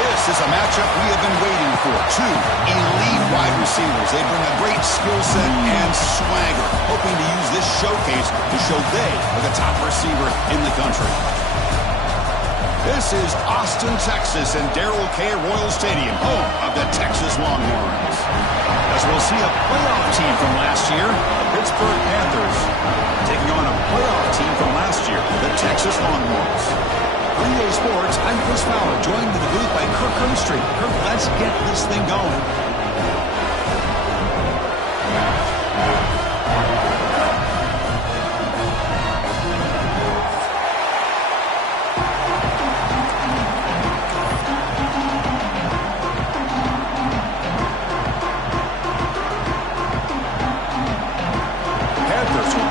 This is a matchup we have been waiting for. Two elite wide receivers. They bring a great skill set and swagger, hoping to use this showcase to show they are the top receiver in the country. This is Austin, Texas, and Darrell K. Royal Stadium, home of the Texas Longhorns. As we'll see a playoff team from last year, the Pittsburgh Panthers, taking on a playoff team from last year, the Texas Longhorns. For EA Sports, I'm Chris Fowler, joined in the booth by Kirk Herbstreit. Kirk, let's get this thing going.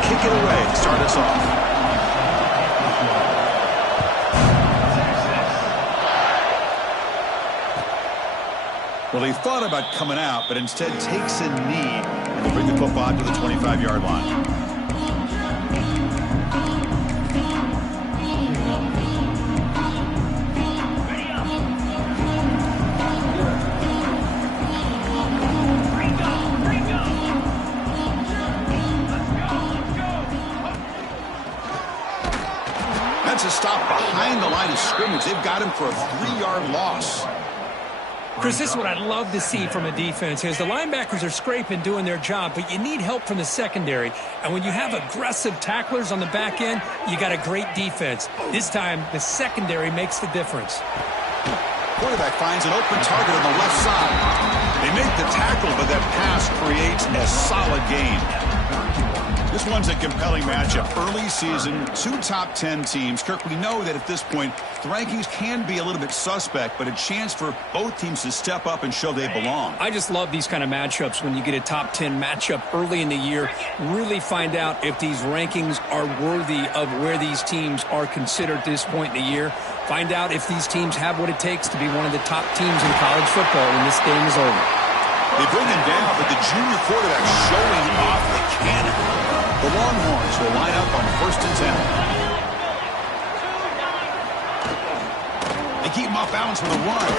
Kick it away to start us off. Well, he thought about coming out, but instead takes a knee and will bring the football to the 25-yard line. To stop behind the line of scrimmage. They've got him for a 3-yard loss. Chris, this is what I'd love to see from a defense is the linebackers are scraping, doing their job, but you need help from the secondary. And when you have aggressive tacklers on the back end, you got a great defense. This time, the secondary makes the difference. Quarterback finds an open target on the left side. They make the tackle, but that pass creates a solid gain. This one's a compelling matchup. Early season, two top 10 teams. Kirk, we know that at this point, the rankings can be a little bit suspect, but a chance for both teams to step up and show they belong. I just love these kind of matchups when you get a top 10 matchup early in the year. Really find out if these rankings are worthy of where these teams are considered at this point in the year. Find out if these teams have what it takes to be one of the top teams in college football when this game is over. They bring him down, but the junior quarterback showing off the cannon. The Longhorns will line up on 1st and 10. They keep him off balance with a run.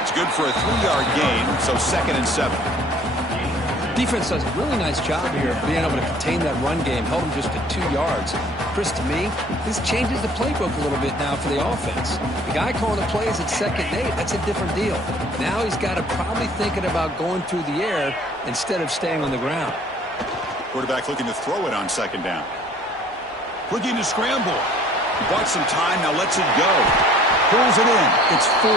It's good for a 3-yard gain, so 2nd and 7. Defense does a really nice job here of being able to contain that run game. Held him just at 2 yards. Chris, to me, this changes the playbook a little bit now for the offense. The guy calling the plays at 2nd and 8, that's a different deal. Now he's got to probably thinking about going through the air instead of staying on the ground. Quarterback looking to throw it on 2nd down. Looking to scramble. He bought some time, now lets it go. Pulls it in. It's 4.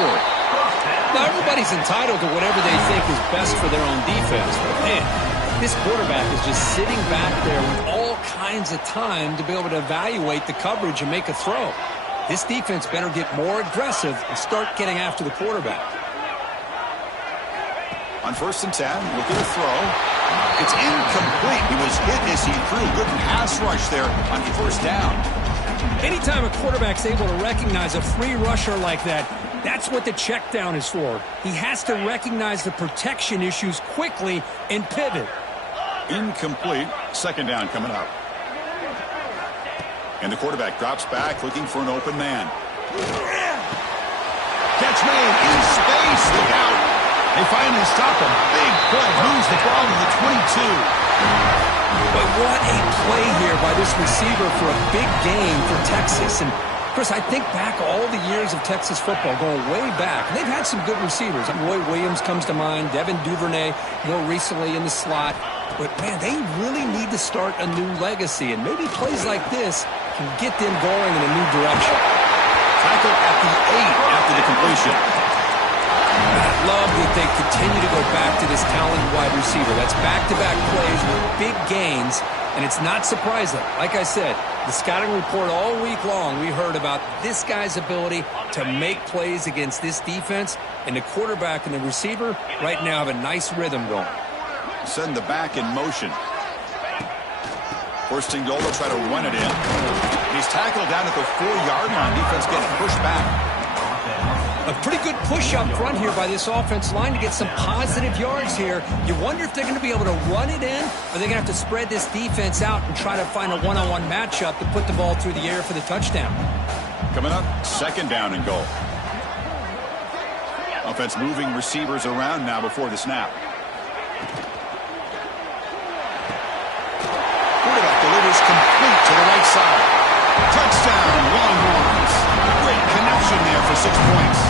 Now, everybody's entitled to whatever they think is best for their own defense. But, man, this quarterback is just sitting back there with all kinds of time to be able to evaluate the coverage and make a throw. This defense better get more aggressive and start getting after the quarterback. On 1st and 10, looking to throw. It's incomplete. He was hit as he threw. Good pass rush there on 1st down. Anytime a quarterback's able to recognize a free rusher like that, that's what the check down is for. He has to recognize the protection issues quickly and pivot. Incomplete. 2nd down coming up. And the quarterback drops back looking for an open man. Catch made in space. Look out. They finally stop him. Big play. Moves the ball to the 22. But what a play here by this receiver for a big gain for Texas. And, Chris, I think back all the years of Texas football, going way back. And they've had some good receivers. Roy Williams comes to mind. Devin Duvernay more recently in the slot. But, man, they really need to start a new legacy. And maybe plays like this can get them going in a new direction. Tackle at the 8 after the completion. I love that they continue to go back to this talented wide receiver. That's back-to-back plays with big gains, and it's not surprising. Like I said, the scouting report all week long, we heard about this guy's ability to make plays against this defense, and the quarterback and the receiver right now have a nice rhythm going. Send the back in motion. 1st and goal, they'll try to run it in. He's tackled down at the 4-yard line. Defense getting pushed back. A pretty good push up front here by this offensive line to get some positive yards here. You wonder if they're going to be able to run it in, or they're going to have to spread this defense out and try to find a one-on-one matchup to put the ball through the air for the touchdown. Coming up, 2nd down and goal. Offense moving receivers around now before the snap. Quarterback delivers complete to the right side. Touchdown, Longhorns. Great connection there for 6 points.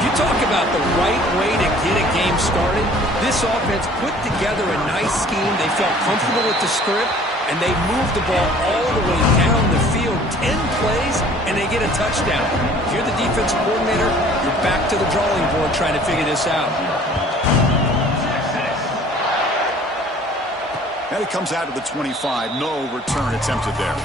You talk about the right way to get a game started. This offense put together a nice scheme. They felt comfortable with the script, and they moved the ball all the way down the field, 10 plays, and they get a touchdown. If you're the defensive coordinator, you're back to the drawing board trying to figure this out. And it comes out to the 25. No return attempted there.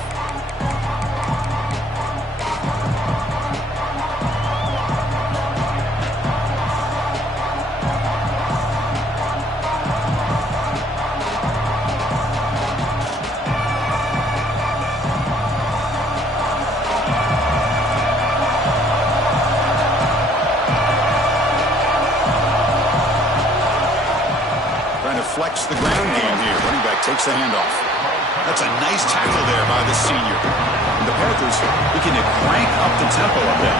Flex the ground game here. Running back takes the handoff. That's a nice tackle there by the senior. And the Panthers looking to crank up the tempo a bit.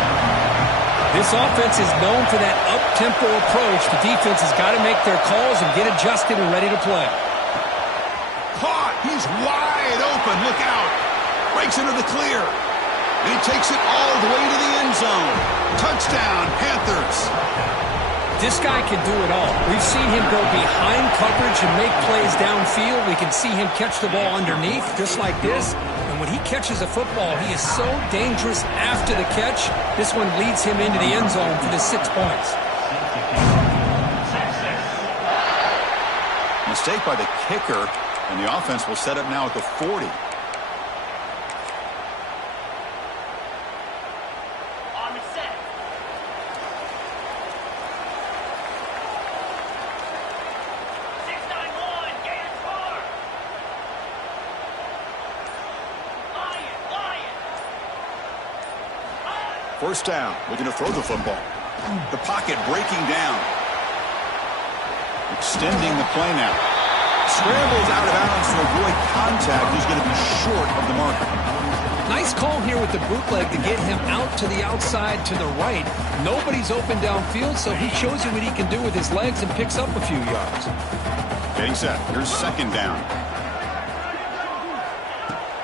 This offense is known for that up-tempo approach. The defense has got to make their calls and get adjusted and ready to play. Caught. He's wide open. Look out. Breaks into the clear. And he takes it all the way to the end zone. Touchdown, Panthers. This guy can do it all. We've seen him go behind coverage and make plays downfield. We can see him catch the ball underneath, just like this. And when he catches a football, he is so dangerous after the catch. This one leads him into the end zone for the 6 points. Mistake by the kicker, and the offense will set up now at the 40. First down, looking to throw the football. The pocket breaking down. Extending the play now. Scrambles out of bounds to avoid contact. He's going to be short of the marker. Nice call here with the bootleg to get him out to the outside to the right. Nobody's open downfield, so he shows you what he can do with his legs and picks up a few yards. Getting set. Here's second down.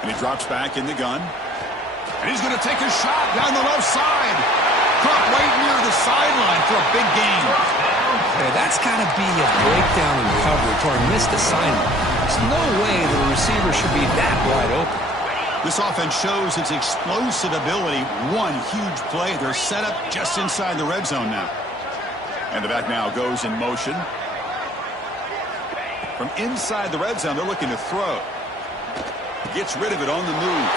And he drops back in the gun. And he's going to take a shot down the left side. Caught right near the sideline for a big gain. Yeah, that's got to be a breakdown in coverage or a missed assignment. There's no way that a receiver should be that wide open. This offense shows its explosive ability. One huge play. They're set up just inside the red zone now. And the back now goes in motion. From inside the red zone, they're looking to throw. Gets rid of it on the move.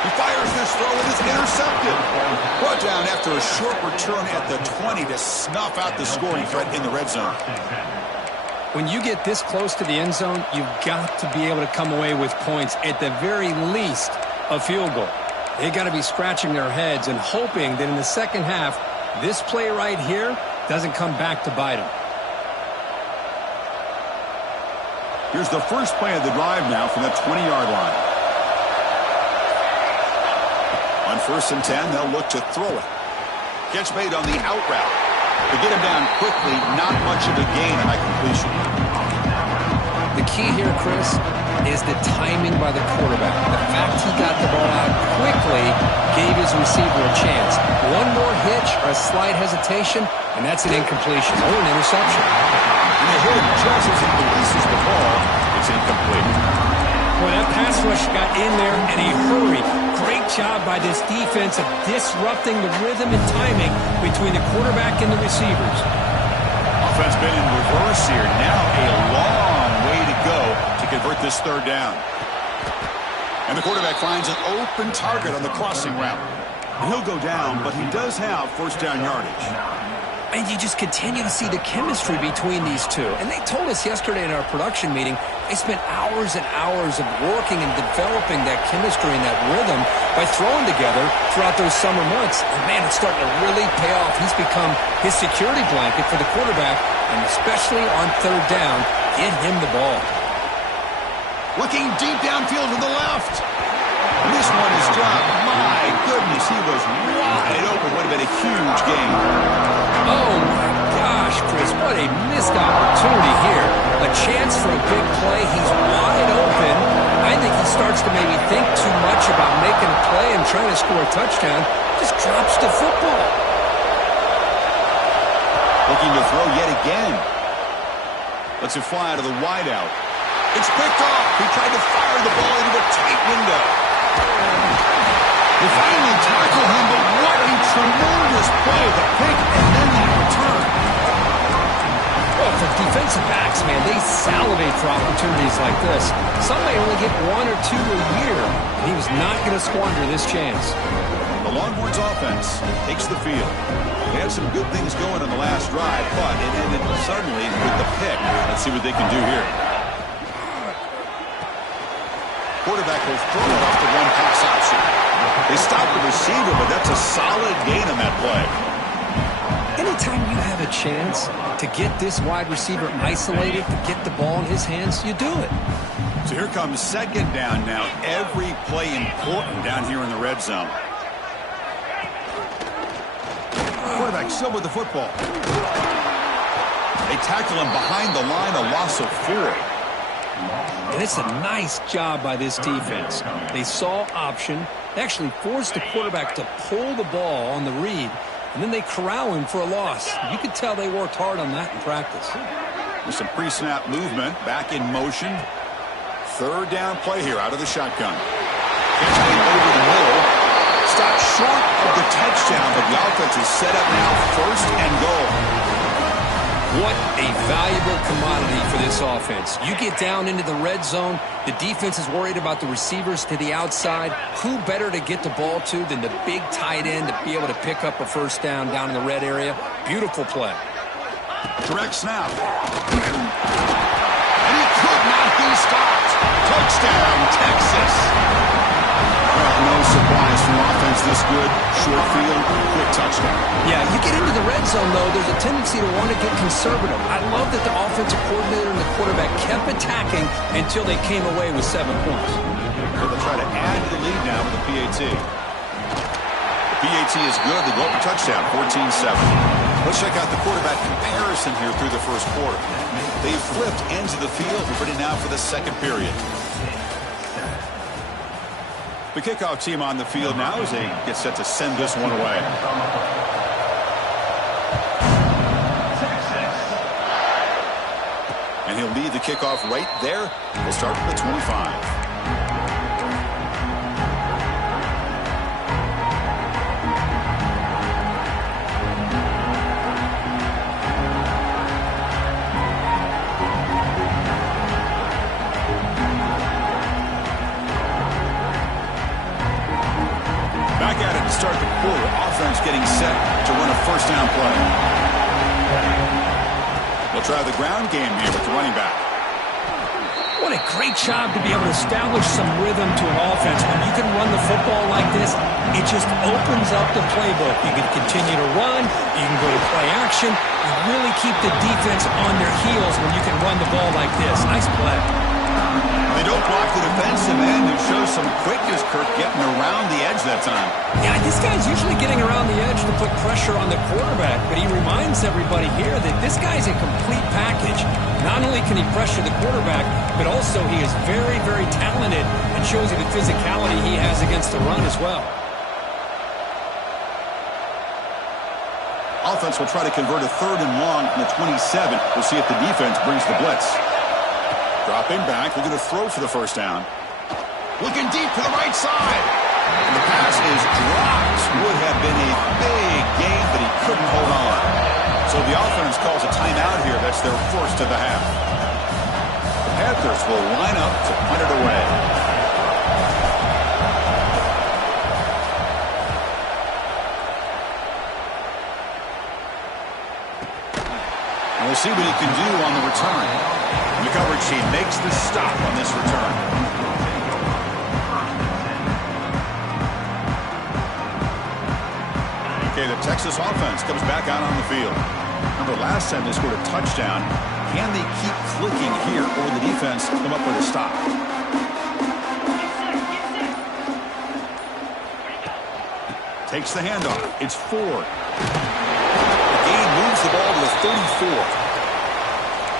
He fires this throw and is intercepted. Brought down after a short return at the 20 to snuff out the scoring threat in the red zone. When you get this close to the end zone, you've got to be able to come away with points, at the very least a field goal. They got to be scratching their heads and hoping that in the second half, this play right here doesn't come back to bite them. Here's the first play of the drive now from the 20-yard line. On 1st and 10, they'll look to throw it. Catch made on the out route. To get him down quickly, not much of a gain on that completion. The key here, Chris, is the timing by the quarterback. The fact he got the ball out quickly gave his receiver a chance. One more hitch or a slight hesitation, and that's an incompletion or an interception. And the hit just as he releases the ball, it's incomplete. Boy, that pass rush got in there in a hurry. Great job by this defense of disrupting the rhythm and timing between the quarterback and the receivers. Offense been in reverse here. Now a long way to go to convert this third down. And the quarterback finds an open target on the crossing route. He'll go down, but he does have first down yardage. And you just continue to see the chemistry between these two. And they told us yesterday in our production meeting, they spent hours and hours of working and developing that chemistry and that rhythm by throwing together throughout those summer months. And, man, it's starting to really pay off. He's become his security blanket for the quarterback, and especially on third down, get him the ball. Looking deep downfield to the left. And this one is dropped. My goodness, he was wide open. Would have been a huge gain. a missed opportunity here. A chance for a big play. He's wide open. I think he starts to maybe think too much about making a play and trying to score a touchdown. Just drops the football. Looking to throw yet again. Lets it fly out of the wideout. It's picked off. He tried to fire the ball into a tight window. They finally tackle him, but what a tremendous play. The pick and then that return. Well, for defensive backs, man, they salivate for opportunities like this. Some may only get 1 or 2 a year, and he was not going to squander this chance. The Longhorns offense takes the field. They had some good things going on the last drive, but it ended suddenly with the pick. Let's see what they can do here. Quarterback will throw it off the one-pass option. They stop the receiver, but that's a solid gain on that play. Anytime you have a chance to get this wide receiver isolated, to get the ball in his hands, you do it. So here comes second down now. Every play important down here in the red zone. Quarterback still with the football. They tackle him behind the line, a loss of 4. And it's a nice job by this defense. They saw option, actually forced the quarterback to pull the ball on the read, and then they corral him for a loss. You could tell they worked hard on that in practice. With some pre-snap movement, back in motion. Third down play here out of the shotgun. Catch made over the middle. Stopped short of the touchdown, but the offense is set up now, first and goal. What a valuable commodity for this offense. You get down into the red zone, the defense is worried about the receivers to the outside. Who better to get the ball to than the big tight end to be able to pick up a first down in the red area? Beautiful play. Direct snap. And he could not be stopped. Touchdown, Texas. Well, no surprise from offense this good. Short field, quick touchdown. Yeah, you get into the red zone, though, there's a tendency to want to get conservative. I love that the offensive coordinator and the quarterback kept attacking until they came away with 7 points. They'll try to add to the lead now with the PAT. The PAT is good. They go up a touchdown, 14-7. Let's check out the quarterback comparison here through the first quarter. They've flipped ends of the field. We're ready now for the second period. The kickoff team on the field now as they get set to send this one away. And he'll lead the kickoff right there. We'll start at the 25. Back at it to start the quarter. Offense getting set to run a first down play. They'll try the ground game here with the running back. What a great job to be able to establish some rhythm to an offense. When you can run the football like this, it just opens up the playbook. You can continue to run. You can go to play action. You really keep the defense on their heels when you can run the ball like this. Nice play. They don't block the defensive end, who shows some quickness, Kirk, getting around the edge that time. Yeah, this guy's usually getting around the edge to put pressure on the quarterback, but he reminds everybody here that this guy's a complete package. Not only can he pressure the quarterback, but also he is very, very talented and shows you the physicality he has against the run as well. Offense will try to convert a third and long from the 27. We'll see if the defense brings the blitz. Dropping back, looking to throw for the first down. Looking deep to the right side. And the pass is dropped. Would have been a big gain, but he couldn't hold on. So the offense calls a timeout here. That's their first of the half. The Panthers will line up to punt it away. And we'll see what he can do on the return. The coverage team makes the stop on this return. Okay, the Texas offense comes back out on the field. Remember, last time they scored a touchdown. Can they keep clicking here, or will the defense come up with a stop? Takes the handoff. It's Ford. The gain moves the ball to the 34.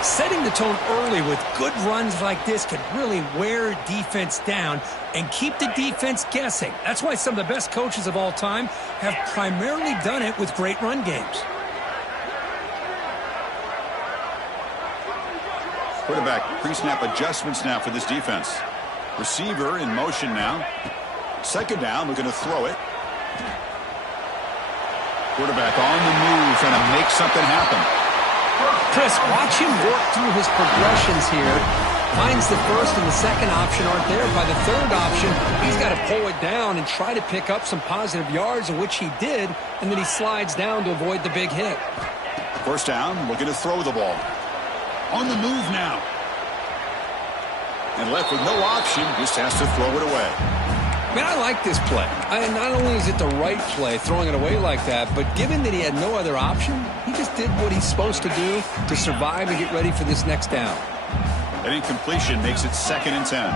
Setting the tone early with good runs like this can really wear defense down and keep the defense guessing. That's why some of the best coaches of all time have primarily done it with great run games. Quarterback pre-snap adjustments now for this defense. Receiver in motion now. Second down, looking to throw it. Quarterback on the move, trying to make something happen. Chris, watch him work through his progressions here. Finds the first and the second option aren't there. By the third option, he's got to pull it down and try to pick up some positive yards, of which he did, and then he slides down to avoid the big hit. First down, looking to throw the ball. On the move now. And left with no option, just has to throw it away. Man, I like this play. Not only is it the right play, throwing it away like that, but given that he had no other option, he just did what he's supposed to do to survive and get ready for this next down. An incompletion makes it 2nd and 10.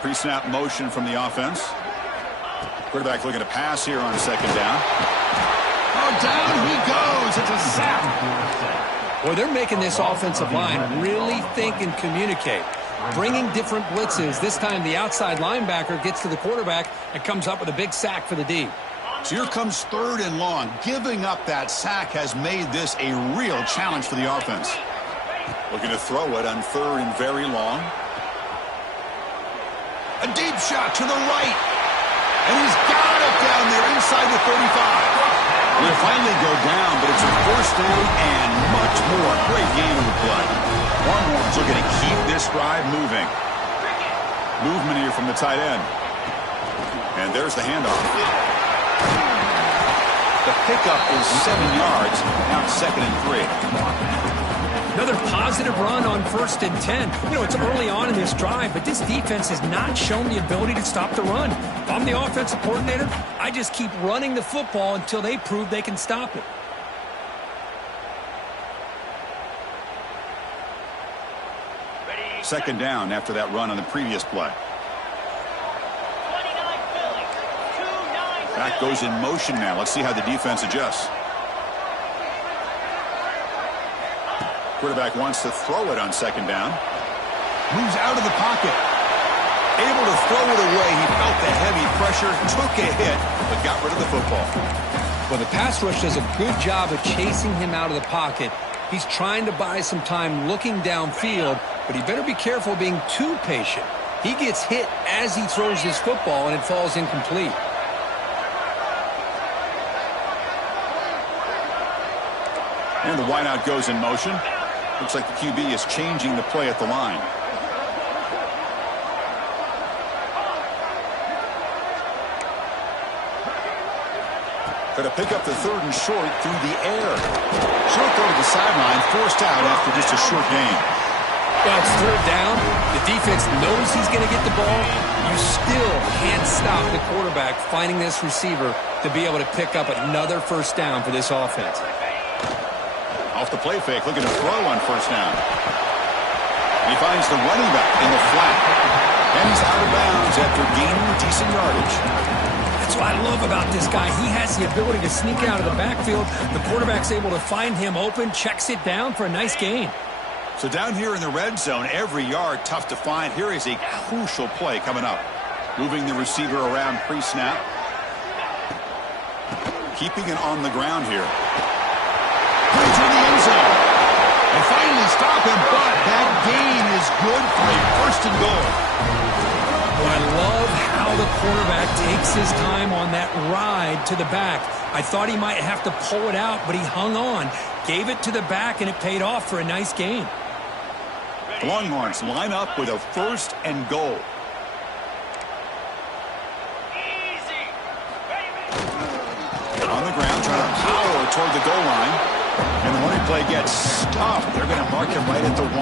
Pre-snap motion from the offense. Quarterback looking to pass here on 2nd down. Oh, down he goes. It's a sack. Boy, they're making this offensive line really think and communicate. Bringing different blitzes. This time the outside linebacker gets to the quarterback and comes up with a big sack for the D. So here comes 3rd and long. Giving up that sack has made this a real challenge for the offense. Looking to throw it on 3rd and very long. A deep shot to the right. And he's got it down there inside the 35. They'll finally go down, but it's a 1st down and much more. Great game of the play. Longhorns looking to keep this drive moving. Movement here from the tight end. And there's the handoff. The pickup is 7 yards. Now it's 2nd and 3. Another positive run on 1st and 10. You know, it's early on in this drive, but this defense has not shown the ability to stop the run. If I'm the offensive coordinator, I just keep running the football until they prove they can stop it. Second down after that run on the previous play. Back goes in motion now. Let's see how the defense adjusts. Quarterback wants to throw it on 2nd down. Moves out of the pocket. Able to throw it away. He felt the heavy pressure, took a hit, but got rid of the football. Well, the pass rush does a good job of chasing him out of the pocket. He's trying to buy some time looking downfield, but he better be careful being too patient. He gets hit as he throws his football, and it falls incomplete. And the wideout goes in motion. Looks like the QB is changing the play at the line. Going to pick up the 3rd and short through the air. Short throw to the sideline, forced out after just a short gain. Well, it's 3rd down. The defense knows he's going to get the ball. You still can't stop the quarterback finding this receiver to be able to pick up another 1st down for this offense. Off the play fake, looking to throw on 1st down. He finds the running back in the flat. And he's out of bounds after gaining decent yardage. That's what I love about this guy. He has the ability to sneak out of the backfield. The quarterback's able to find him open, checks it down for a nice gain. So down here in the red zone, every yard tough to find. Here is a crucial play coming up. Moving the receiver around pre-snap. Keeping it on the ground here. Plays in the end zone. They finally stop him, but that gain is good for a 1st and goal. Well, I love how the quarterback takes his time on that ride to the back. I thought he might have to pull it out, but he hung on, gave it to the back, and it paid off for a nice gain. The Longhorns line up with a 1st and goal. On the ground, trying to power toward the goal line. And the running play gets stopped. They're going to mark him right at the 1.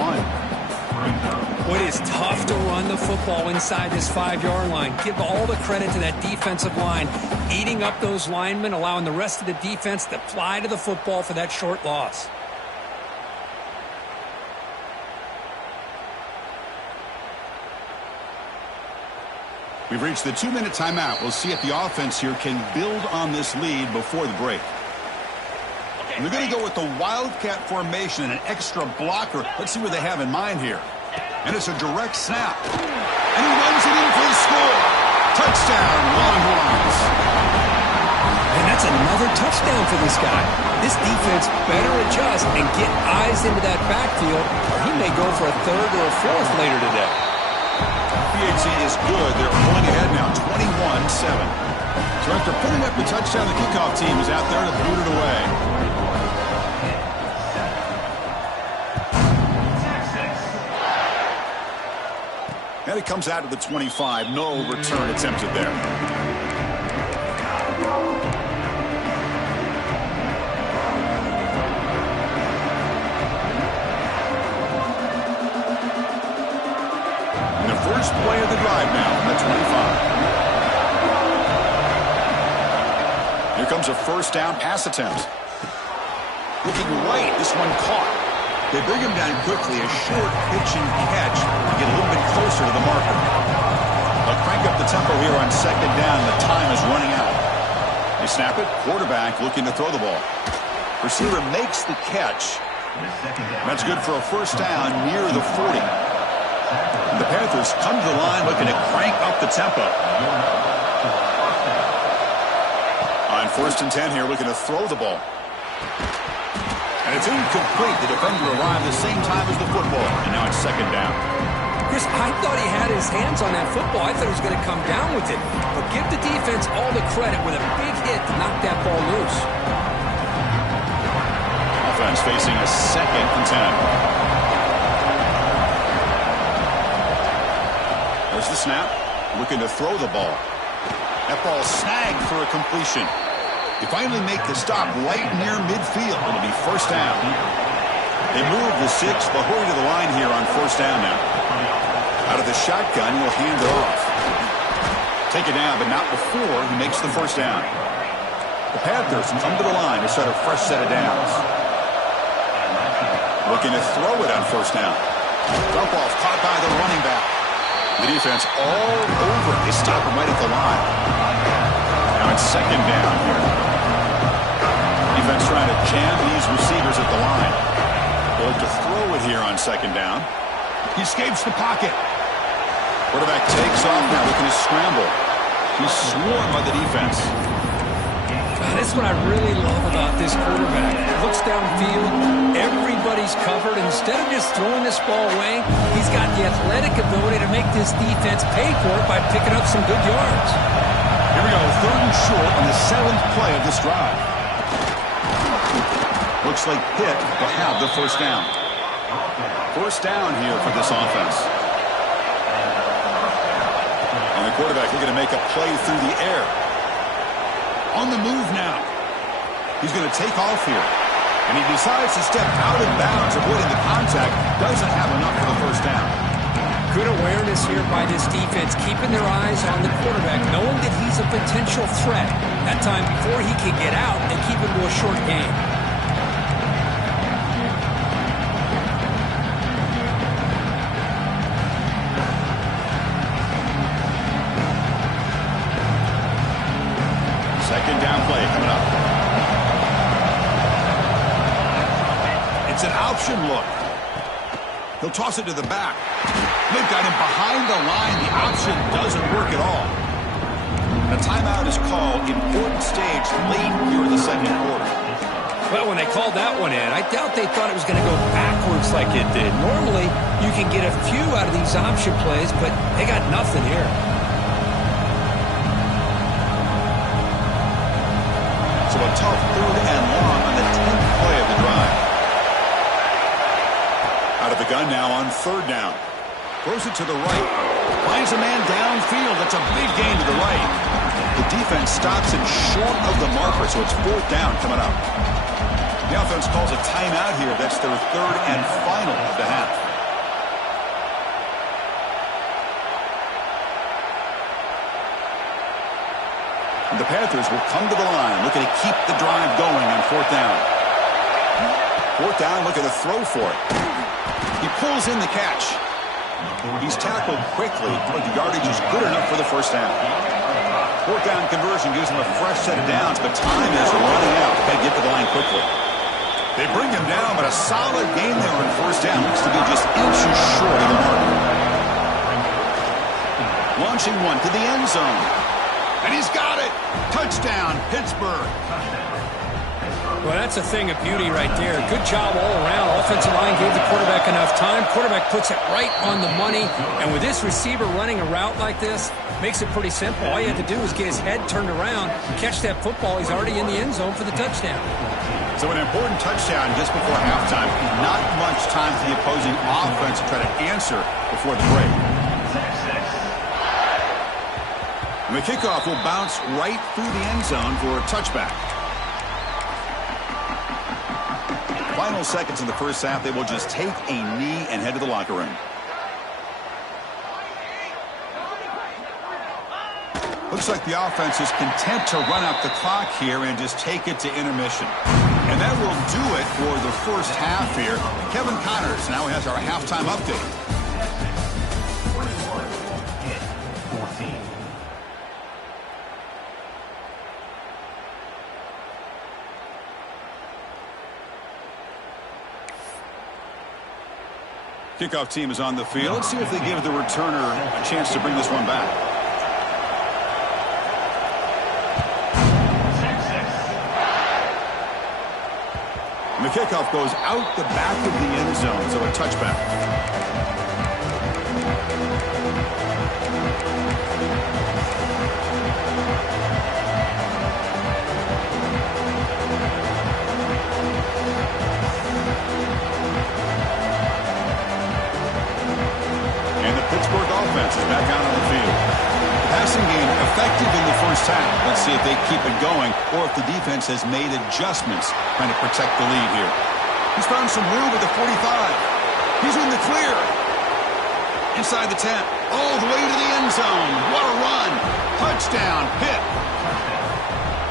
Well, it is tough to run the football inside this 5-yard line. Give all the credit to that defensive line, eating up those linemen, allowing the rest of the defense to fly to the football for that short loss. We've reached the 2-minute timeout. We'll see if the offense here can build on this lead before the break. And they're going to go with the Wildcat formation and an extra blocker. Let's see what they have in mind here. And it's a direct snap. And he runs it in for the score. Touchdown, Longhorns. And that's another touchdown for this guy. This defense better adjust and get eyes into that backfield, or he may go for a third or a fourth later today. PAT is good. They're pulling ahead now, 21-7. So after putting up the touchdown, the kickoff team is out there to boot it away. And it comes out to the 25. No return attempted there. First play of the drive now from the 25. Here comes a first down pass attempt. Looking right, this one caught. They bring him down quickly, a short pitch and catch to get a little bit closer to the marker. They'll crank up the tempo here on second down. The time is running out. They snap it. Quarterback looking to throw the ball. Receiver makes the catch. That's good for a first down near the 40. The Panthers come to the line looking to crank up the tempo. On first and 10 here, looking to throw the ball. And it's incomplete. The defender arrived the same time as the football. And now it's second down. Chris, I thought he had his hands on that football. I thought he was going to come down with it. But give the defense all the credit with a big hit to knock that ball loose. Offense facing a second and 10. There's the snap. Looking to throw the ball. That ball snagged for a completion. They finally make the stop right near midfield. It'll be first down. They move the 6. They'll hurry to the line here on first down now. Out of the shotgun, he'll hand it off. Take it down, but not before he makes the first down. The Panthers come to the line to set a fresh set of downs. Looking to throw it on first down. Dump off caught by the running back. The defense all over. They stop him right at the line. Now it's second down here. Defense trying to jam these receivers at the line. They'll to throw it here on second down. He escapes the pocket. Quarterback takes off now, looking to scramble. He's swarmed by the defense. That's what I really love about this quarterback. Looks downfield, everybody's covered. Instead of just throwing this ball away, he's got the athletic ability to make this defense pay for it by picking up some good yards. Here we go, third and short on the 7th play of this drive. Looks like Pitt will have the first down. First down here for this offense. And the quarterback looking to make a play through the air. On the move now. He's going to take off here. And he decides to step out of bounds, avoiding the contact. Doesn't have enough for the first down. Good awareness here by this defense, keeping their eyes on the quarterback, knowing that he's a potential threat. That time before he can get out and keep him to a short game. Second down play coming up. It's an option look. He'll toss it to the back. They've got him behind the line. The option doesn't work at all. A timeout is called. Important stage late here in the second quarter. Well, when they called that one in, I doubt they thought it was going to go backwards like it did. Normally, you can get a few out of these option plays, but they got nothing here. So a tough third and long on the 10th play of the drive. Out of the gun now on third down. Throws it to the right. Finds a man downfield. That's a big gain to the right. The defense stops him short of the marker, so it's fourth down coming up. The offense calls a timeout here. That's their third and final of the half. And the Panthers will come to the line, looking to keep the drive going on fourth down. Fourth down, looking to throw for it. He pulls in the catch. He's tackled quickly, but the yardage is good enough for the first down. Fourth down conversion gives him a fresh set of downs, but time is running out. Got to get to the line quickly. They bring him down, but a solid gain there on first down. Looks to be just inches short of the mark. Launching one to the end zone. And he's got it. Touchdown, Pittsburgh. Well, that's a thing of beauty right there. Good job all around. Offensive line gave the quarterback enough time. Quarterback puts it right on the money. And with this receiver running a route like this, makes it pretty simple. All you have to do is get his head turned around, catch that football. He's already in the end zone for the touchdown. So an important touchdown just before halftime. Not much time for the opposing offense to try to answer before the break. And the kickoff will bounce right through the end zone for a touchback. Final seconds in the first half, they will just take a knee and head to the locker room. Looks like the offense is content to run out the clock here and just take it to intermission. And that will do it for the first half here. Kevin Connors now has our halftime update. Kickoff team is on the field. Let's see if they give the returner a chance to bring this one back. And the kickoff goes out the back of the end zone, so a touchback. Offense is back out on the field. Passing game effective in the first half. Let's see if they keep it going or if the defense has made adjustments trying to protect the lead here. He's found some room at the 45. He's in the clear. Inside the 10. All the way to the end zone. What a run. Touchdown. Pitt.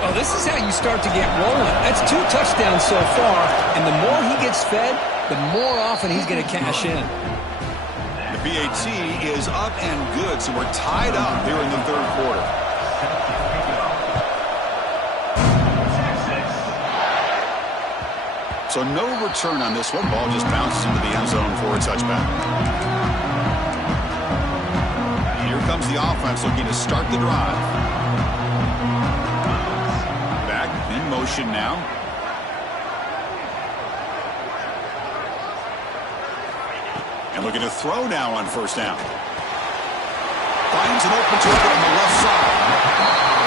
Well, this is how you start to get rolling. That's 2 touchdowns so far, and the more he gets fed, the more often he's going to cash in. BAT is up and good, so we're tied up here in the third quarter. So no return on this one. Ball just bounces into the end zone for a touchback. Here comes the offense looking to start the drive. Back in motion now. And looking to throw now on first down. Finds an open target on the left side.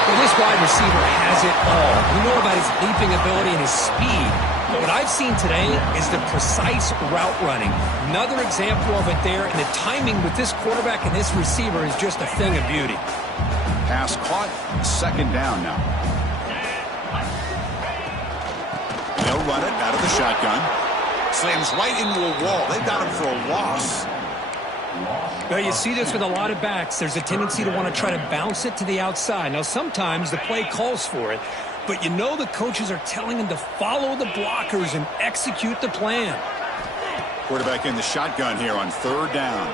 Well, this wide receiver has it all. We know about his leaping ability and his speed. But what I've seen today is the precise route running. Another example of it there, and the timing with this quarterback and this receiver is just a thing of beauty. Pass caught, second down now. They'll run it out of the shotgun. Slams right into a wall. They've got him for a loss. Well, you see this with a lot of backs. There's a tendency to want to try to bounce it to the outside. Now, sometimes the play calls for it, but you know the coaches are telling them to follow the blockers and execute the plan. Quarterback in the shotgun here on third down.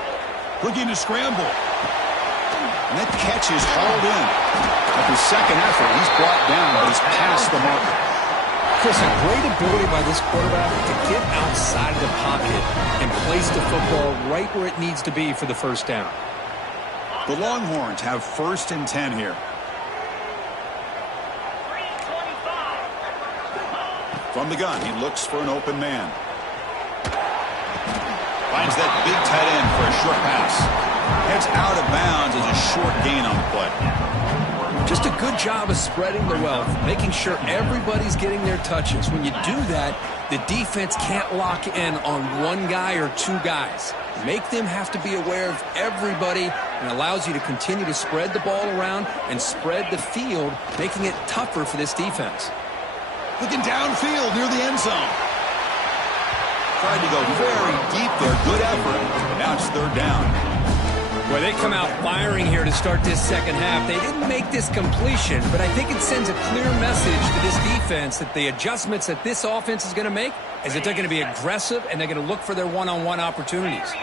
Looking to scramble. And that catch is hauled in. After second effort, he's brought down, but he's past the marker. Chris, a great ability by this quarterback to get outside of the pocket and place the football right where it needs to be for the first down. The Longhorns have 1st and 10 here. From the gun, he looks for an open man. Finds that big tight end for a short pass. Heads out of bounds as a short gain on the play. Just a good job of spreading the wealth, making sure everybody's getting their touches. When you do that, the defense can't lock in on one guy or 2 guys. Make them have to be aware of everybody, and allows you to continue to spread the ball around and spread the field, making it tougher for this defense. Looking downfield near the end zone. Tried to go very deep there. Good effort. Now it's third down. Well, they come out firing here to start this second half. They didn't make this completion, but I think it sends a clear message to this defense that the adjustments that this offense is going to make is that they're going to be aggressive and they're going to look for their one-on-one opportunities.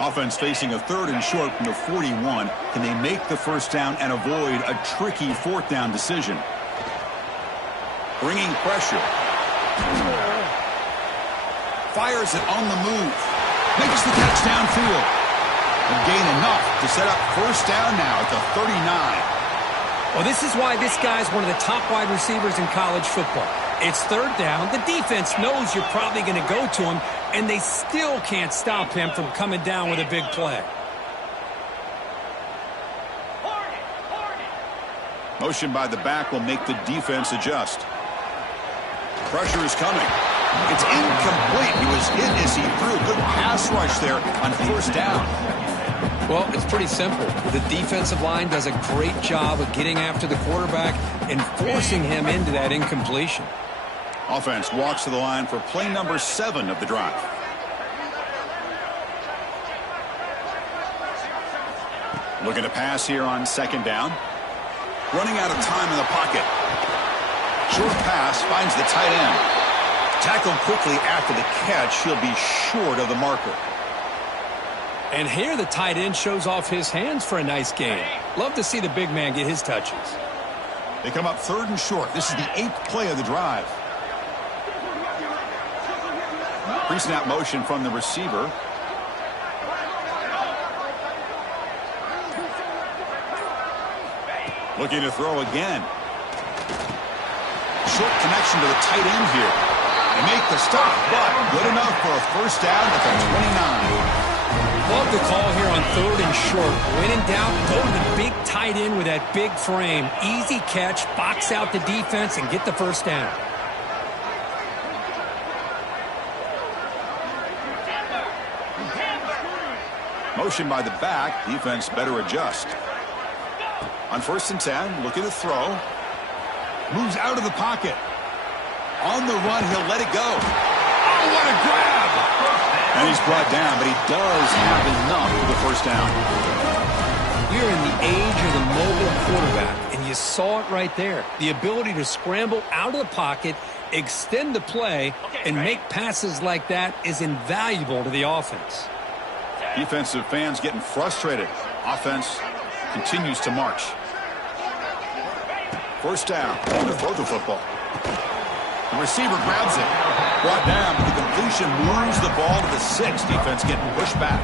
Offense facing a 3rd and short from the 41. Can they make the first down and avoid a tricky 4th down decision? Bringing pressure. Fires it on the move. Makes the catch downfield. And gain enough to set up first down now at the 39. Well, this is why this guy's one of the top wide receivers in college football. It's 3rd down. The defense knows you're probably going to go to him, and they still can't stop him from coming down with a big play. Motion by the back will make the defense adjust. Pressure is coming. It's incomplete. He was hit as he threw. Good pass rush there on first down. Well, it's pretty simple. The defensive line does a great job of getting after the quarterback and forcing him into that incompletion. Offense walks to the line for play number 7 of the drive. Looking to pass here on 2nd down. Running out of time in the pocket. Short pass finds the tight end. Tackled quickly after the catch. He'll be short of the marker. And here the tight end shows off his hands for a nice gain. Love to see the big man get his touches. They come up 3rd and short. This is the 8th play of the drive. Pre-snap motion from the receiver. Looking to throw again. Short connection to the tight end here. They make the stop, but good enough for a first down at the 29. Love the call here on 3rd and short. When in doubt, go to the big tight end with that big frame. Easy catch, box out the defense, and get the first down. Motion by the back. Defense better adjust. On 1st and 10, looking to throw. Moves out of the pocket. On the run, he'll let it go. Oh, what a grab! And he's brought down, but he does have enough for the first down. We're in the age of the mobile quarterback, and you saw it right there. The ability to scramble out of the pocket, extend the play, and make passes like that is invaluable to the offense. Defensive fans getting frustrated. Offense continues to march. First down. On to throw the football. The receiver grabs it. Brought down, but the completion moves the ball to the 6. Defense getting pushed back.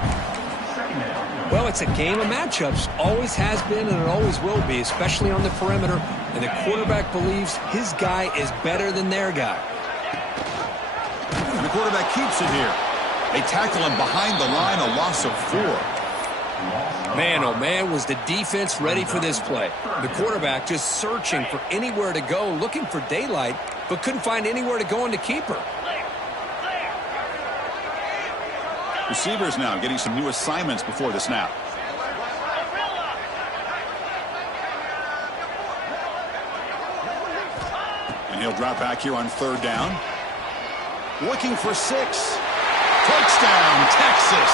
Well, it's a game of matchups. Always has been, and it always will be, especially on the perimeter. And the quarterback believes his guy is better than their guy. And the quarterback keeps it here. They tackle him behind the line, a loss of 4. Man, oh man, was the defense ready for this play. The quarterback just searching for anywhere to go, looking for daylight, but couldn't find anywhere to go in the keeper. Receivers now getting some new assignments before the snap. And he'll drop back here on 3rd down. Looking for 6. Touchdown, Texas.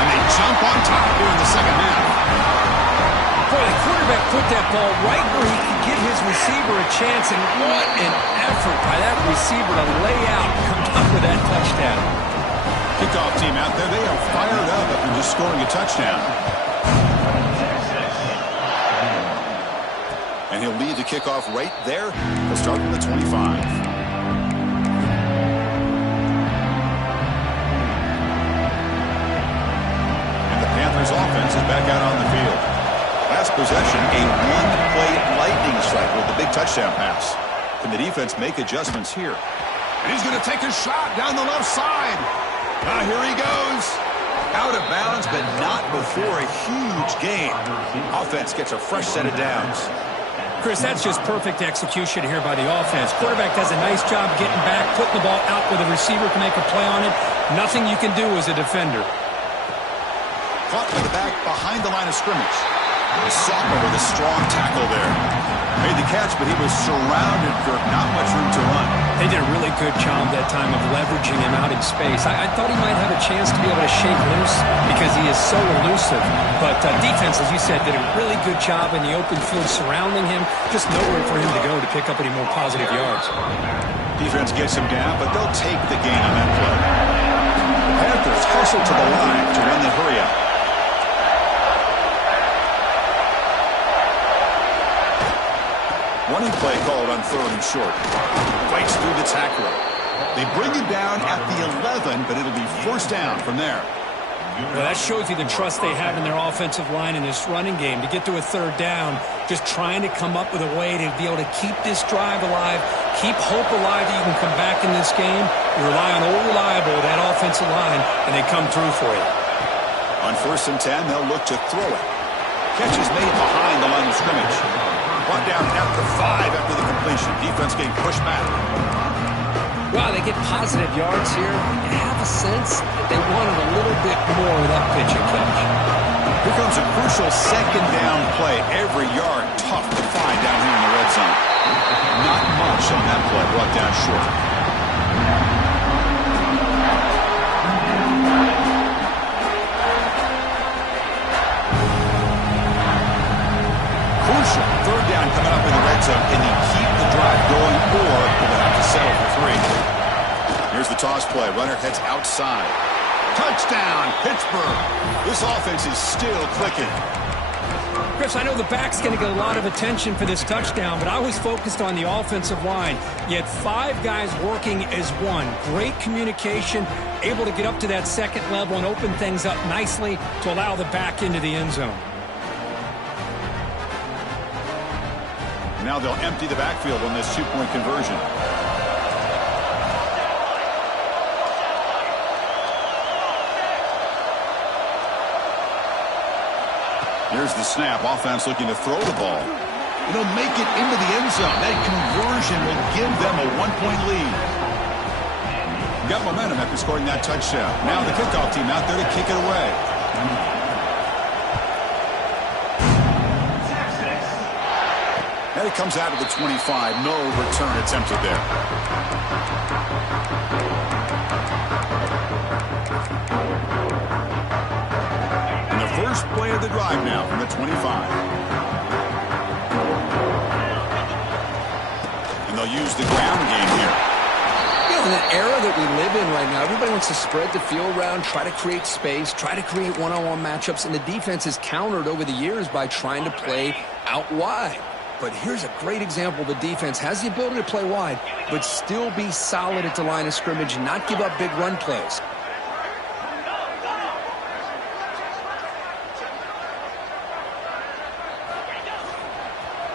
And they jump on top here in the second half. Boy, the quarterback put that ball right where he could give his receiver a chance, and what an effort by that receiver to lay out and come up with that touchdown. Kickoff team out there, they are fired up after just scoring a touchdown. And he'll lead the kickoff right there. He'll start from the 25. Panthers offense is back out on the field. Last possession, a one-play lightning strike with the big touchdown pass. Can the defense make adjustments here? And he's going to take a shot down the left side. Here he goes. Out of bounds, but not before a huge gain. Offense gets a fresh set of downs. Chris, that's just perfect execution here by the offense. Quarterback does a nice job getting back, putting the ball out where the receiver can make a play on it. Nothing you can do as a defender. Caught by the back behind the line of scrimmage. Sophomore with a strong tackle there. Made the catch, but he was surrounded for not much room to run. They did a really good job that time of leveraging him out in space. I thought he might have a chance to be able to shake loose because he is so elusive. But defense, as you said, did a really good job in the open field surrounding him. Just nowhere for him to go to pick up any more positive yards. Defense gets him down, but they'll take the gain on that play. Panthers hustle to the line to run the hurry up. Running play called on 3rd and short. Fights through the tackler. They bring him down at the 11, but it'll be 1st down from there. Well, that shows you the trust they have in their offensive line in this running game. To get to a 3rd down, just trying to come up with a way to be able to keep this drive alive, keep hope alive that you can come back in this game. You rely on old reliable, that offensive line, and they come through for you. On 1st and 10, they'll look to throw it. Catch is made behind the line of scrimmage. Brought down at the 5 after the completion. Defense getting pushed back. Wow, they get positive yards here. You have a sense that they wanted a little bit more of that pitch and catch. Here comes a crucial 2nd down play. Every yard tough to find down here in the red zone. Not much on that play. Brought down short. Crucial 3rd down coming up in the red zone. Can he keep the drive going, or will they have to settle for 3? Here's the toss play. Runner heads outside. Touchdown, Pittsburgh. This offense is still clicking. Chris, I know the back's going to get a lot of attention for this touchdown, but I was focused on the offensive line. You had 5 guys working as one. Great communication, able to get up to that 2nd level and open things up nicely to allow the back into the end zone. Now they'll empty the backfield on this 2-point conversion. Here's the snap. Offense looking to throw the ball. It'll make it into the end zone. That conversion will give them a 1-point lead. Got momentum after scoring that touchdown. Now the kickoff team out there to kick it away. And it comes out of the 25. No return attempted there. And the first play of the drive now from the 25. And they'll use the ground game here. You know, in the era that we live in right now, everybody wants to spread the field around, try to create space, try to create one-on-one matchups, and the defense is countered over the years by trying to play out wide. But here's a great example. The defense has the ability to play wide, but still be solid at the line of scrimmage and not give up big run plays.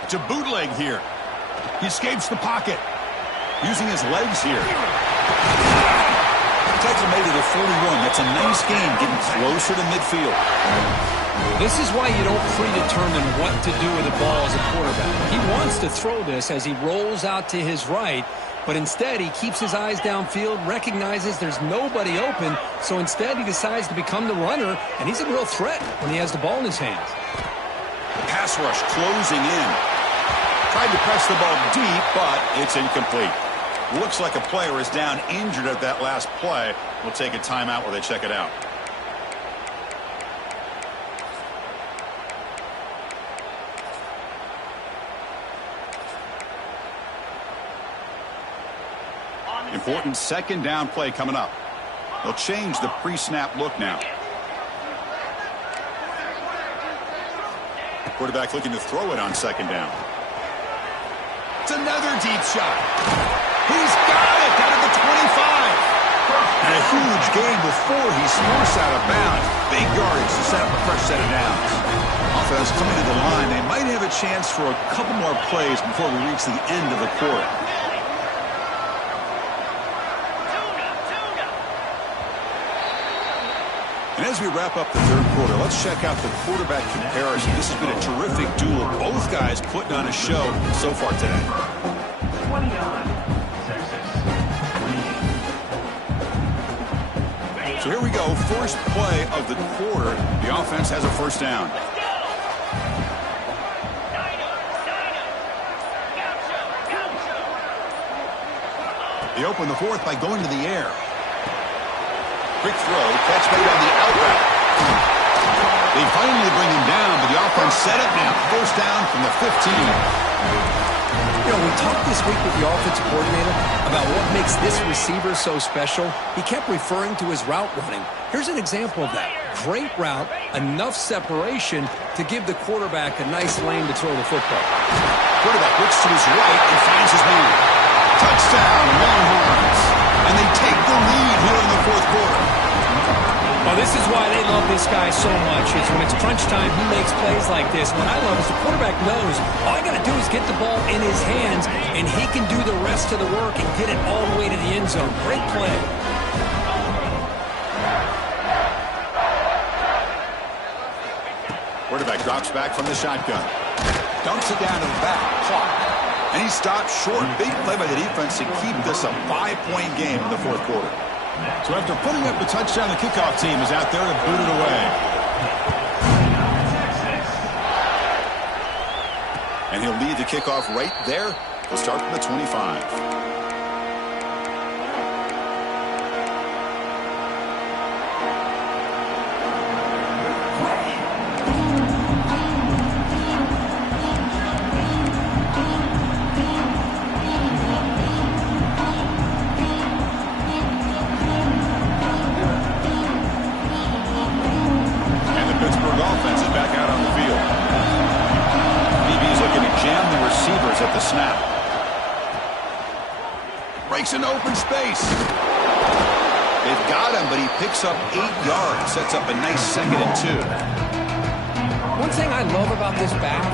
It's a bootleg here. He escapes the pocket. Using his legs here. Texas made it a 41. That's a nice game, getting closer to midfield. This is why you don't predetermine what to do with the ball as a quarterback. He wants to throw this as he rolls out to his right, but instead he keeps his eyes downfield, recognizes there's nobody open, so instead he decides to become the runner, and he's a real threat when he has the ball in his hands. Pass rush closing in. Tried to press the ball deep, but it's incomplete. Looks like a player is down injured at that last play. We'll take a timeout while they check it out. Important 2nd down play coming up. They'll change the pre-snap look now. Quarterback looking to throw it on 2nd down. It's another deep shot. He's got it down at the 25. And a huge gain before he's forced out of bounds. Big yardage to set up a fresh set of downs. Offense coming to the line. They might have a chance for a couple more plays before we reach the end of the quarter. And as we wrap up the 3rd quarter, let's check out the quarterback comparison. This has been a terrific duel. Both guys putting on a show so far today. 29, Texas. So here we go. First play of the quarter. The offense has a 1st down. They open the 4th by going to the air. Quick throw, catch made on the out route. They finally bring him down, but the offense set up now. 1st down from the 15. You know, we talked this week with the offensive coordinator about what makes this receiver so special. He kept referring to his route running. Here's an example of that. Great route, enough separation to give the quarterback a nice lane to throw the football. Quarterback looks to his right and finds his man. Touchdown, Longhorns. And they take the lead here in the fourth quarter. Well, this is why they love this guy so much. Is when it's crunch time, he makes plays like this. What I love is the quarterback knows all I got to do is get the ball in his hands, and he can do the rest of the work and get it all the way to the end zone. Great play. Quarterback drops back from the shotgun. Dumps it down to the back. Clock. And he stops short. Big play by the defense to keep this a 5-point game in the fourth quarter. So after putting up the touchdown, the kickoff team is out there to boot it away. And he'll lead the kickoff right there. He'll start from the 25. At the snap. Breaks into open space. They've got him, but he picks up 8 yards. Sets up a nice 2nd and 2. One thing I love about this back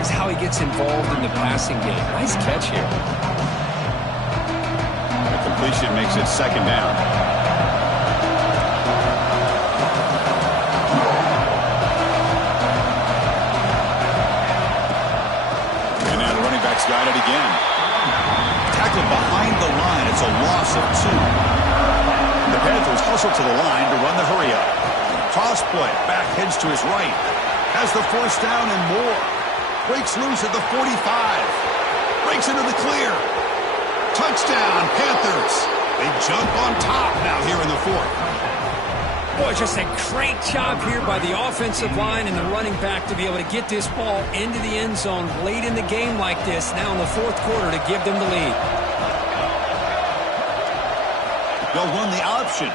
is how he gets involved in the passing game. Nice catch here. The completion makes it 2nd down. Got it again. Tackled behind the line. It's a loss of 2. The Panthers hustle to the line to run the hurry up. Toss play. Back heads to his right. Has the 1st down and more. Breaks loose at the 45. Breaks into the clear. Touchdown, Panthers. They jump on top now here in the 4th. Boy, just a great job here by the offensive line and the running back to be able to get this ball into the end zone late in the game like this, now in the 4th quarter, to give them the lead. They'll run the option.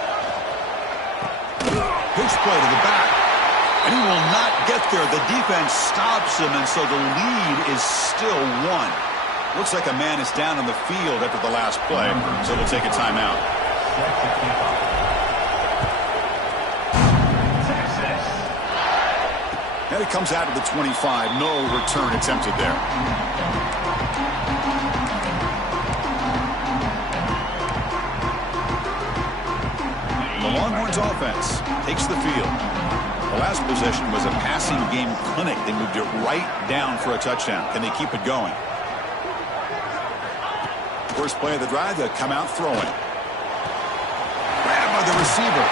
Pitch play to the back. And he will not get there. The defense stops him, and so the lead is still 1. Looks like a man is down on the field after the last play, so they'll take a timeout. And it comes out of the 25. No return attempted there. The Longhorns offense takes the field. The last possession was a passing game clinic. They moved it right down for a touchdown. Can they keep it going? First play of the drive, they'll come out throwing. Grabbed by the receiver.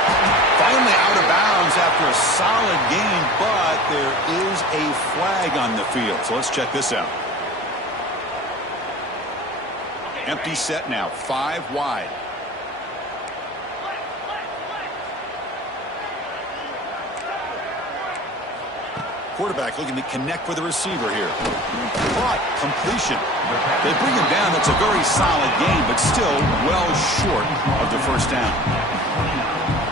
Finally out of bounds after a solid game, but there is a flag on the field. So let's check this out. Empty set now, 5 wide. Quarterback looking to connect with the receiver here. Caught, completion. They bring him down. That's a very solid game, but still well short of the 1st down.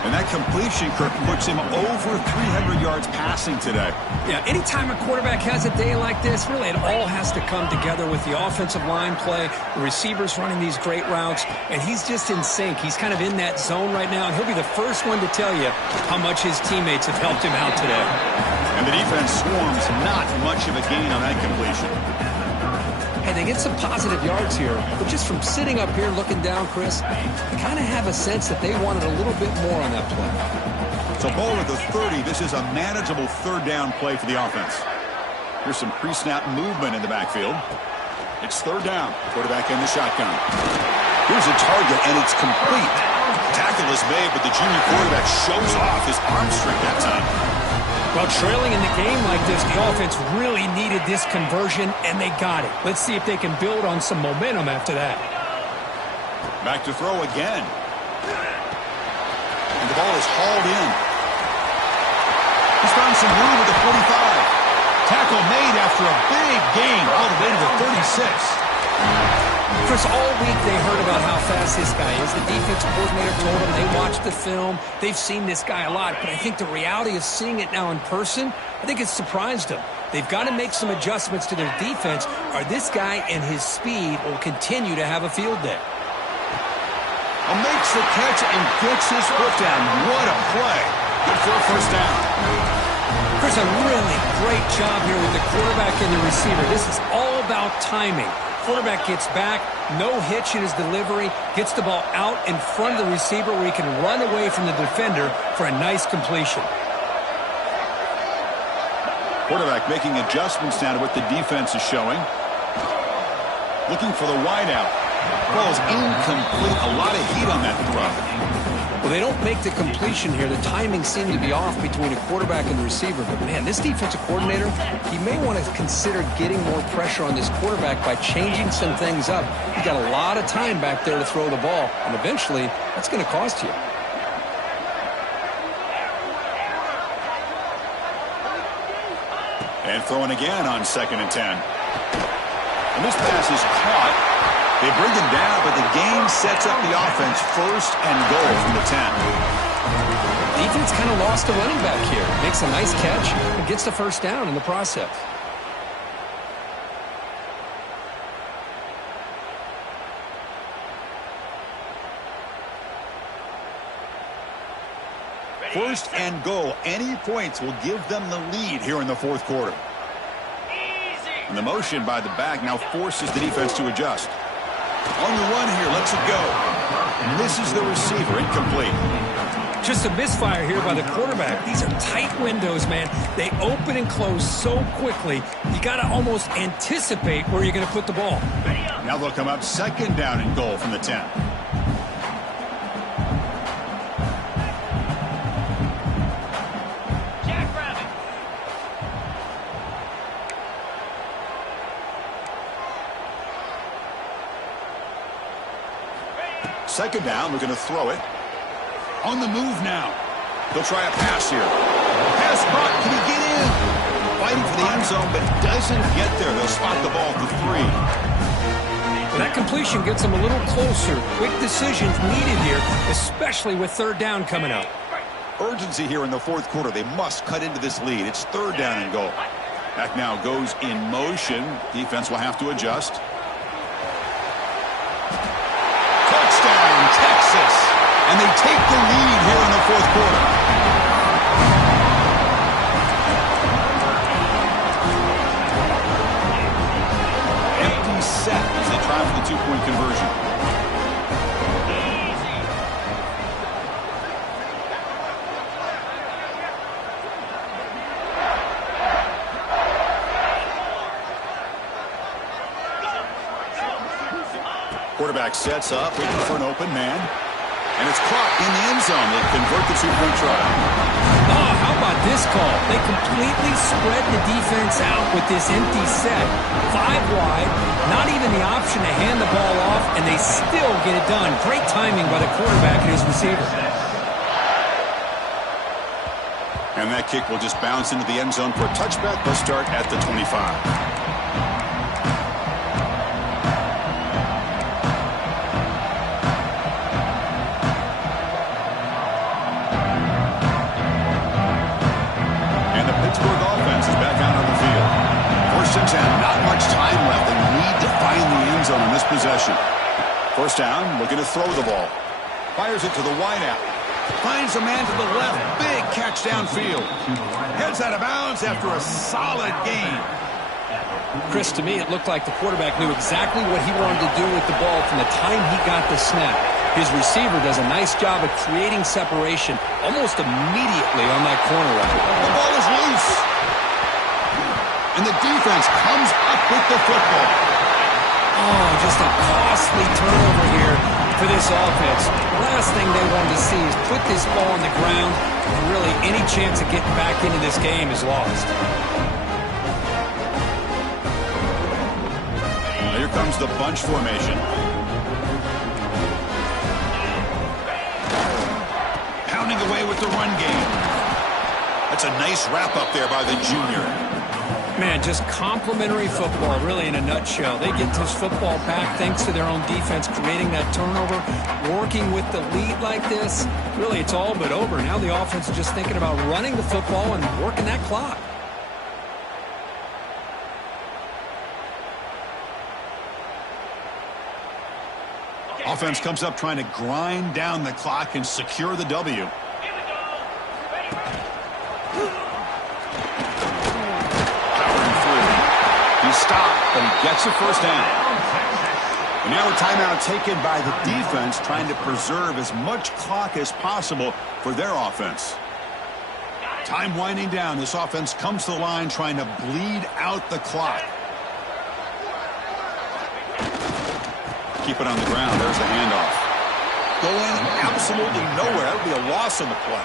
And that completion, Kirk, puts him over 300 yards passing today. Yeah, anytime a quarterback has a day like this, really it all has to come together with the offensive line play, the receivers running these great routes, and he's just in sync. He's kind of in that zone right now, and he'll be the first one to tell you how much his teammates have helped him out today. And the defense swarms, not much of a gain on that completion. Hey, they get some positive yards here, but just from sitting up here looking down, Chris, I kind of have a sense that they wanted a little bit more on that play. So ball at the 30. This is a manageable 3rd down play for the offense. Here's some pre-snap movement in the backfield. It's 3rd down. Quarterback in the shotgun. Here's a target, and it's complete. Tackle is made, but the junior quarterback shows off his arm strength that time. Well, trailing in the game like this, the offense really needed this conversion, and they got it. Let's see if they can build on some momentum after that. Back to throw again. And the ball is hauled in. He's found some room at the 45. Tackle made after a big gain all the way to the 36. Chris, all week they heard about how fast this guy is. The defense coordinator told them they watched the film. They've seen this guy a lot. But I think the reality of seeing it now in person, I think it's surprised them. They've got to make some adjustments to their defense, or this guy and his speed will continue to have a field day. Makes the catch and gets his foot down. What a play. Good for a first down. Chris, a really great job here with the quarterback and the receiver. This is all about timing. Quarterback gets back, no hitch in his delivery, gets the ball out in front of the receiver where he can run away from the defender for a nice completion. Quarterback making adjustments now to what the defense is showing. Looking for the wideout. Ball's incomplete. A lot of heat on that throw. Well, they don't make the completion here. The timing seemed to be off between a quarterback and the receiver. But, man, this defensive coordinator, he may want to consider getting more pressure on this quarterback by changing some things up. He's got a lot of time back there to throw the ball, and eventually that's going to cost you. And throwing again on 2nd and 10. And this pass is caught. They bring him down, but the game sets up the offense 1st and goal from the 10. Defense kind of lost a running back here. Makes a nice catch and gets the first down in the process. First and goal. Any points will give them the lead here in the 4th quarter. And the motion by the back now forces the defense to adjust. On the run here, lets it go. Misses the receiver, incomplete. Just a misfire here by the quarterback. These are tight windows, man. They open and close so quickly, you got to almost anticipate where you're going to put the ball. Now they'll come up 2nd down and goal from the 10. Second down, we're going to throw it. On the move now. They'll try a pass here. Pass caught. Can he get in? Fighting for the end zone, but doesn't get there. They'll spot the ball for 3. Well, that completion gets them a little closer. Quick decisions needed here, especially with 3rd down coming up. Urgency here in the 4th quarter. They must cut into this lead. It's 3rd down and goal. Back now goes in motion. Defense will have to adjust. Texas, and they take the lead here in the 4th quarter. Empty set as they try for the 2-point conversion. Quarterback sets up, waiting for an open man. And it's caught in the end zone. They convert the 2-point try. Oh, how about this call? They completely spread the defense out with this empty set. 5 wide, not even the option to hand the ball off, and they still get it done. Great timing by the quarterback and his receiver. And that kick will just bounce into the end zone for a touchback. They'll start at the 25. Possession. First down, looking to throw the ball. Fires it to the wideout. Finds a man to the left. Big catch downfield. Heads out of bounds after a solid gain. Chris, to me, it looked like the quarterback knew exactly what he wanted to do with the ball from the time he got the snap. His receiver does a nice job of creating separation almost immediately on that corner route. The ball is loose. And the defense comes up with the football. Oh, just a costly turnover here for this offense. Last thing they wanted to see is put this ball on the ground, and really any chance of getting back into this game is lost. Here comes the bunch formation. Pounding away with the run game. That's a nice wrap up there by the junior. Man, just complimentary football, really, in a nutshell. They get this football back thanks to their own defense, creating that turnover, working with the lead like this. Really, it's all but over. Now the offense is just thinking about running the football and working that clock. Offense comes up trying to grind down the clock and secure the W. He stopped, but he gets a first down. And now a timeout taken by the defense, trying to preserve as much clock as possible for their offense. Time winding down. This offense comes to the line trying to bleed out the clock. Keep it on the ground. There's the handoff. Going absolutely nowhere. That would be a loss on the play.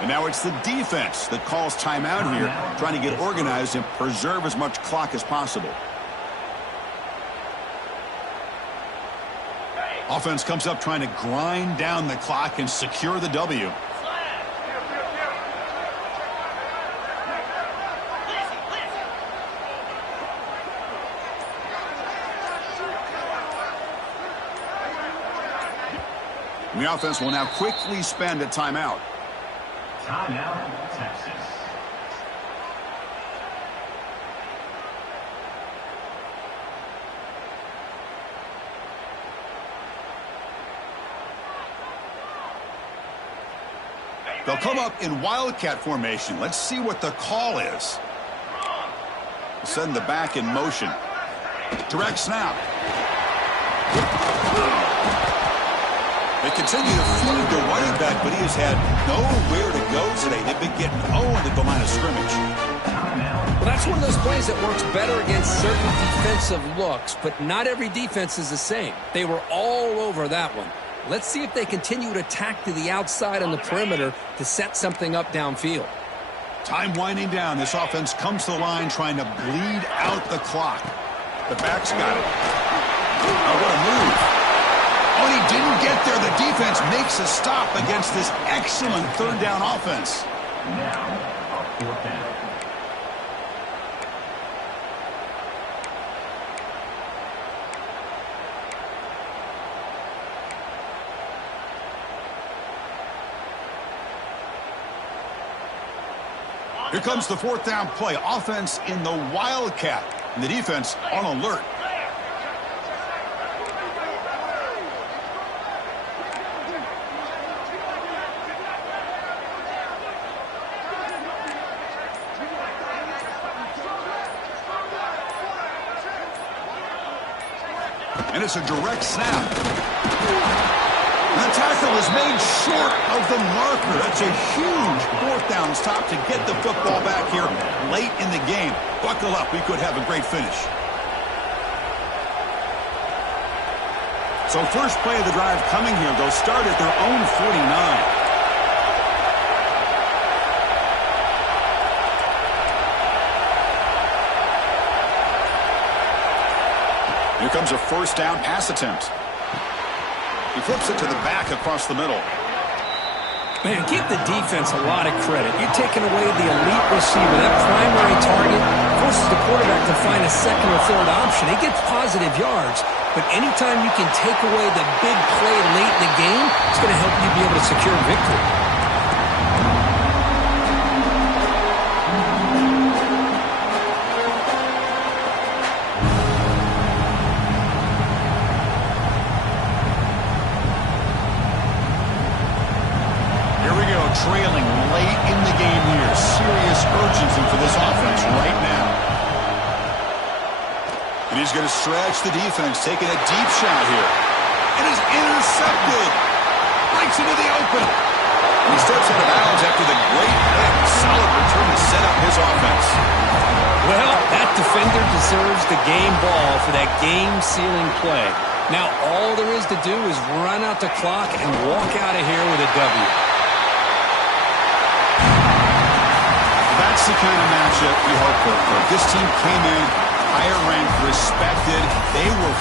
And now it's the defense that calls timeout here, trying to get organized and preserve as much clock as possible. Offense comes up trying to grind down the clock and secure the W. And the offense will now quickly spend a timeout. Timeout, Texas. They'll come up in Wildcat formation. Let's see what the call is. Send the back in motion. Direct snap. They continue to feed the running back, but he has had nowhere to go today. They've been getting owned at the line of scrimmage. Well, that's one of those plays that works better against certain defensive looks, but not every defense is the same. They were all over that one. Let's see if they continue to attack to the outside on the perimeter to set something up downfield. Time winding down. This offense comes to the line trying to bleed out the clock. The back's got it. Oh, what a move. Oh, and he didn't get there. The defense makes a stop against this excellent third down offense. Now, a fourth down. Here comes the fourth down play. Offense in the Wildcat. And the defense on alert. And it's a direct snap. The tackle is made short of the marker. That's a huge fourth down stop to get the football back here late in the game. Buckle up. We could have a great finish. So first play of the drive coming here. They'll start at their own 49. Here comes a first down pass attempt. He flips it to the back across the middle. Man, give the defense a lot of credit. You're taking away the elite receiver. That primary target forces the quarterback to find a second or third option. He gets positive yards, but anytime you can take away the big play late in the game, it's going to help you be able to secure victory. Trailing late in the game here. Serious urgency for this offense right now. And he's going to stretch the defense, taking a deep shot here. It is intercepted. Breaks into the open. And he steps out of bounds after the great hit. Solid return to set up his offense. Well, that defender deserves the game ball for that game-sealing play. Now all there is to do is run out the clock and walk out of here with a W. That's the kind of matchup we hope for. This team came in higher ranked, respected. They were